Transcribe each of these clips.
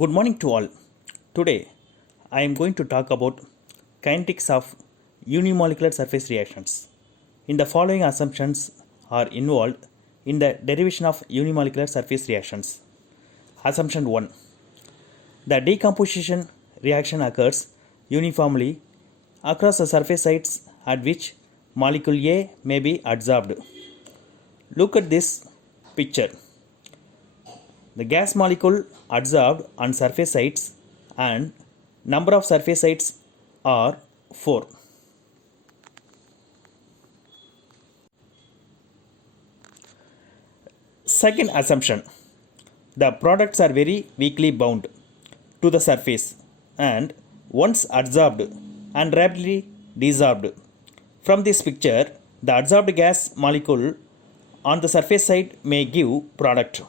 Good morning to all. Today, I am going to talk about kinetics of unimolecular surface reactions. In the following assumptions are involved in the derivation of unimolecular surface reactions. Assumption 1. The decomposition reaction occurs uniformly across the surface sites at which molecule A may be adsorbed. Look at this picture. The gas molecule adsorbed on surface sites and number of surface sites are 4. Second assumption, the products are very weakly bound to the surface and once adsorbed and rapidly desorbed. From this picture, the adsorbed gas molecule on the surface side may give product.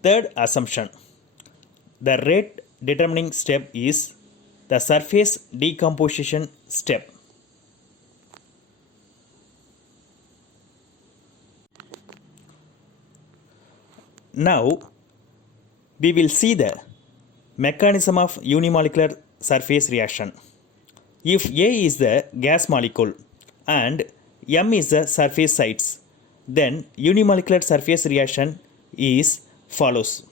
Third assumption, the rate determining step is the surface decomposition step. Now, we will see the mechanism of unimolecular surface reaction. If A is the gas molecule and M is the surface sites, then unimolecular surface reaction is follows,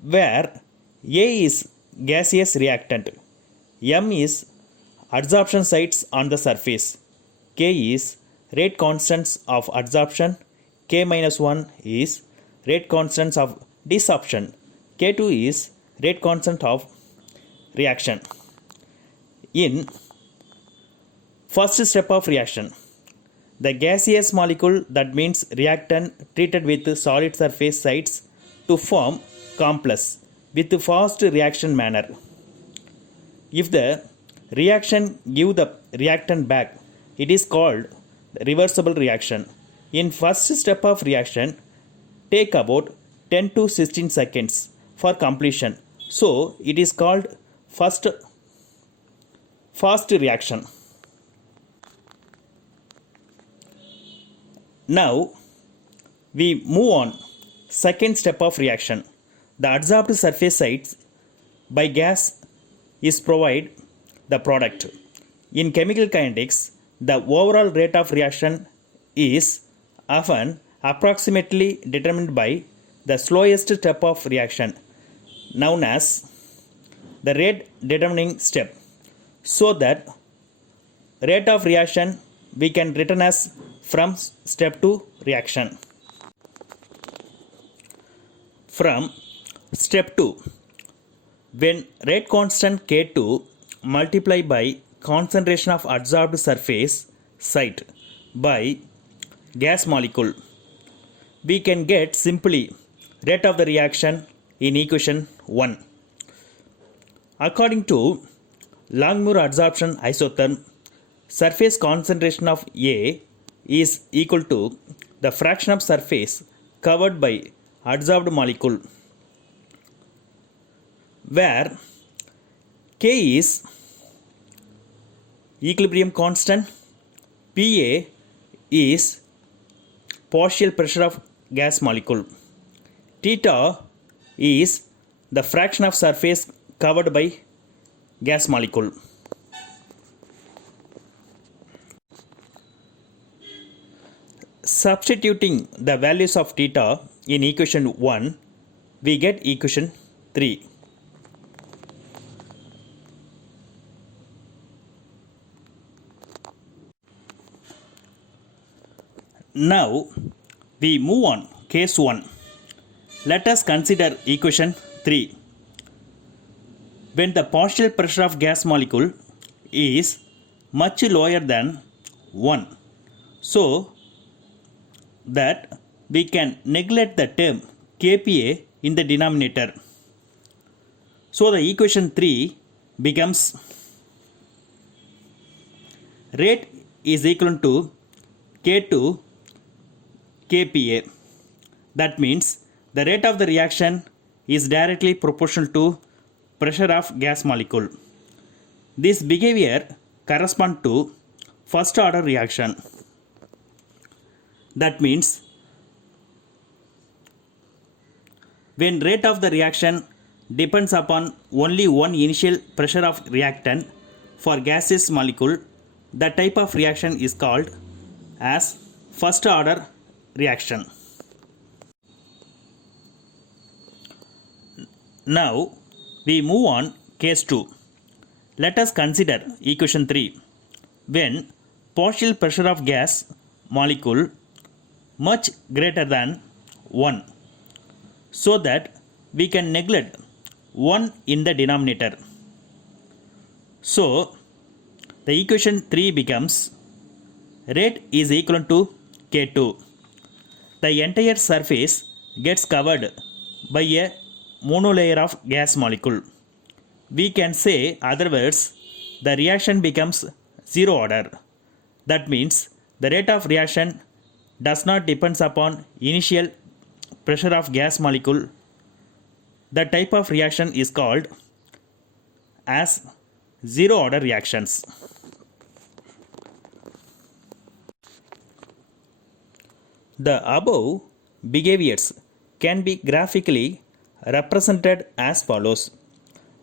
where A is gaseous reactant, M is adsorption sites on the surface, K is rate constants of adsorption, K minus 1 is rate constants of desorption, K2 is rate constant of reaction. In first step of reaction, the gaseous molecule, that means reactant, treated with solid surface sites to form complex with fast reaction manner. If the reaction give the reactant back, it is called reversible reaction. In first step of reaction, take about 10 to 16 seconds for completion. So it is called fast reaction. Now, we move on. Second step of reaction. The adsorbed surface sites by gas is provide the product. In chemical kinetics, the overall rate of reaction is often approximately determined by the slowest step of reaction, known as the rate determining step. So that rate of reaction we can written as from step 2 reaction. From step 2, when rate constant K2 multiplied by concentration of adsorbed surface site by gas molecule, we can get simply rate of the reaction in equation 1. According to Langmuir adsorption isotherm, surface concentration of A is equal to the fraction of surface covered by adsorbed molecule, where K is equilibrium constant, Pa is partial pressure of gas molecule, theta is the fraction of surface covered by gas molecule. Substituting the values of theta in equation 1, we get equation 3. Now, we move on. Case 1. Let us consider equation 3. When the partial pressure of gas molecule is much lower than 1, so that we can neglect the term Kpa in the denominator. So the equation 3 becomes rate is equal to K2 Kpa. That means the rate of the reaction is directly proportional to pressure of gas molecule. This behavior corresponds to first order reaction. That means when rate of the reaction depends upon only one initial pressure of reactant for gaseous molecule, the type of reaction is called as first order reaction. Now we move on case 2. Let us consider equation 3. When partial pressure of gas molecule much greater than 1, so that we can neglect 1 in the denominator. So the equation 3 becomes rate is equal to K2. The entire surface gets covered by a monolayer of gas molecule. We can say, other words, the reaction becomes zero order. That means the rate of reaction does not depend upon initial pressure of gas molecule. The type of reaction is called as zero order reactions. The above behaviors can be graphically represented as follows.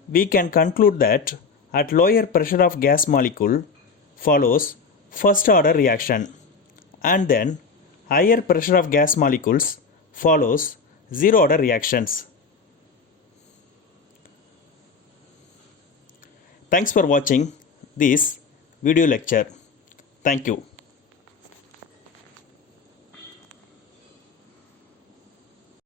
We can conclude that at lower pressure of gas molecule follows first order reaction, and then higher pressure of gas molecules follows zero order reactions. Thanks for watching this video lecture. Thank you.